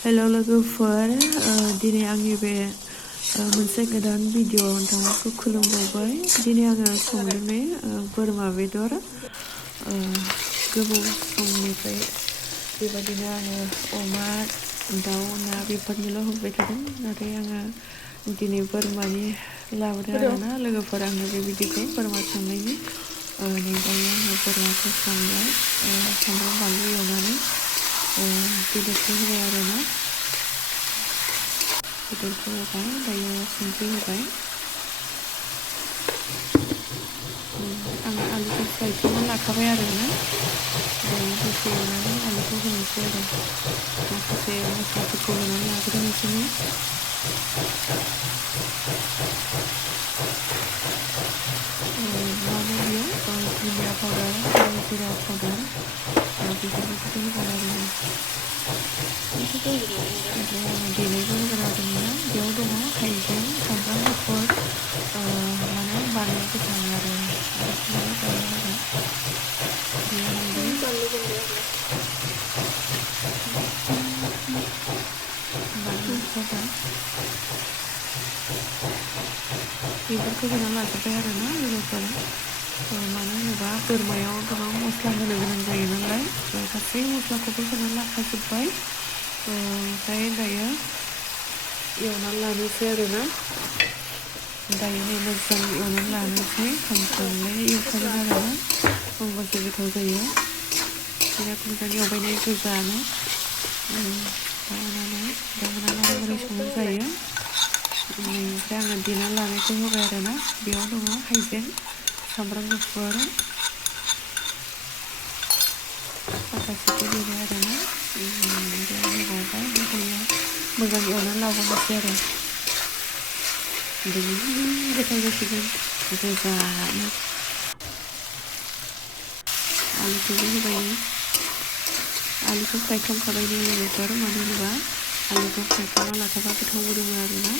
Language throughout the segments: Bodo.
हेल' लोगोफोर दिनै आंनि बे मोनसे गोदान भिडिअ नोंथांमोनखौ खुलुमबावबाय। दिनै आङो संदों बोरमा बेदर गोबाव समनिफ्राय बेबायदिनो आङो अमा दाउ ना बेफोरनिल' होबाय थादों, नाथाय आङो दिनै बोरमानि लाबोदों आरोना लोगोफोर आंनो बे भिडिअखौ बोरमा संनायनि। नै दायो आङो बोरमाखौ संबाय, सामब्राम बानलु एवनानै बेदरखौ होबाय आरोना, बेदरखौ होबाय, दायो संख्रि होबाय। आङो आलुखौ फ्राय खालामना लाखाबाय आरोना, दायो दसे एवनानै आलुखौ होनोसै आरो माखासे मस्लाफोरखौ होनानै लाग्रोनोसै। मा होनो बेयाव धनिया पाउदार आरो जिरा पाउदार बेफोरबायदिखौ होगोन आरोना, ओमफ्राय आङो देनायबो होगोन आरोना। बेयाव दङ हाइजें, सामब्राम गुफुर, माने बानलु गोथां आरो बेखौनो दायो होगोन। बेयाव हालदै, बानलु पाउदार बेफोरखौ होना लाजोब्बाय आरोना लोगोफोर। मानो होनोबा बोरमायाव गोबां मस्ला होनो गोनां जायो नालाय, गासै मस्लाखौबो होनानै लाखाजोब्बाय। ओमफ्राय दायो एवनानै लानोसै आरोना, दायो मोजां एवनानै लानोसै, खनसेनो एवखागोन आरोना, होमबासो गोथाव जायो। बिराद मोजां एवबायनाय गोजानो दाउनानै माबोरै संनाय जायो। ओमफ्राय आङो देनानै लानायखौ होबाय आरोना, बेयाव दङ हाइजें, सामब्राम गुफुर, माखासेखौ देबाय आरोना, बेयाव होबावबाय, दायो मोजां एवनानै लाबावनोसै आरो गोथाव जासिगोन गोजानो। आलुखौबो होबाय, आलुखौ फ्राय खालामखाबाय लोगोफोर, मानो होनोबा आलुखौ फ्राय खालामना लाखाबा गोथाव मोदोमो आरोना,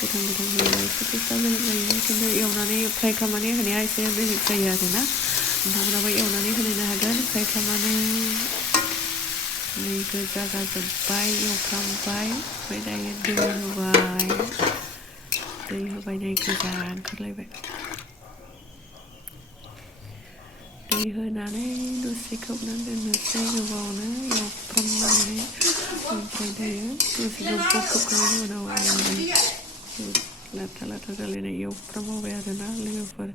गोथां होयोबा एसे टेस्टआ बेलेग जायो, खिन्थु एवनानै फ्राय खालामनानै होनाया एसे बेलेग जायो आरोना। नोंथांमोनाबो एवनानै होनो हागोन, फ्राय खालामनानै। नै गोजा जाजोब्बाय, एवफ्रामबाय, ओमफ्राय दायो दै होबाय, नै गोजा ओंखारलायबाय। दै होनानै दसे खोबनानै दोननोसै गोबावनो एवफ्रामनानै, ओमफ्राय दायो दसे गोबाव खोबखांनायनि उनाव आङो लाथा लाथा जालायनाय एवफ्रामबावबाय आरोना लोगोफोर।